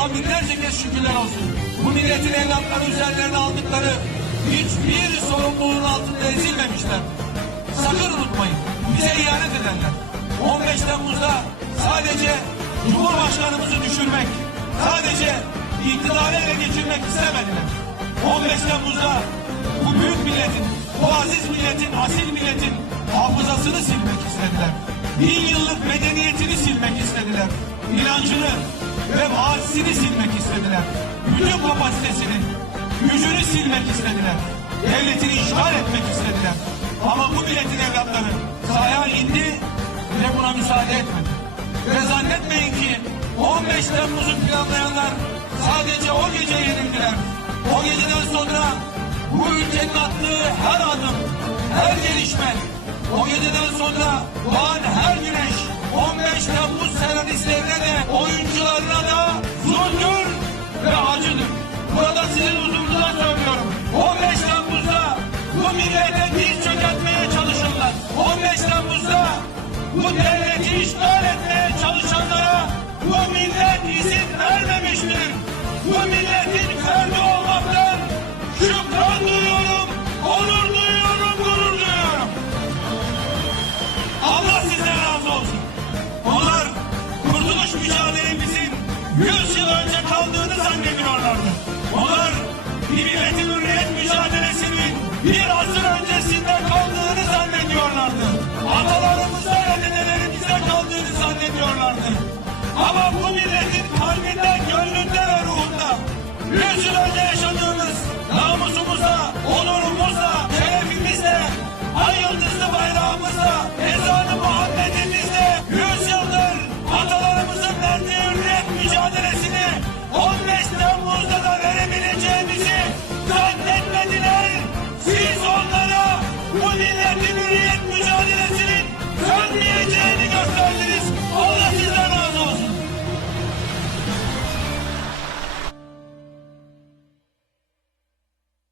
Allah'a binlerce kez şükürler olsun. Bu milletin evlatları üzerlerine aldıkları hiçbir sorumluluğun altında ezilmemişler. Sakın unutmayın. Bize ihanet edenler. 15 Temmuz'da sadece Cumhurbaşkanımızı düşürmek, sadece iktidarı ele geçirmek istemediler. 15 Temmuz'da bu büyük milletin, bu aziz milletin, asil milletin hafızasını silmek istediler. Bin yıllık medeniyetini silmek istediler. İnancını ve mazisini silmek istediler. Bütün kapasitesini, gücünü silmek istediler. Devletini işgal etmek istediler. Ama bu milletin evlatları sahaya indi ve buna müsaade etmedi. Ve zannetmeyin ki 15 Temmuz'u planlayanlar sadece o gece yenildiler. O geceden sonra bu ülkenin attığı her adım, her gelişme, o geceden sonra doğan bu devleti işgal etmeye çalışanlara bu millet izin vermemiştir. Bu milletin ferdi olmaktan şükran duyuyorum, onur duyuyorum, gurur duyuyorum. Allah sizden razı olsun. Onlar kurtuluş mücadelemizin 100 yıl önce kaldığını zannediyorlardı. Onlar bir milletin hürriyet mücadelesinin bir asır zannediyorlardı. Ama bu milletin kalbinde,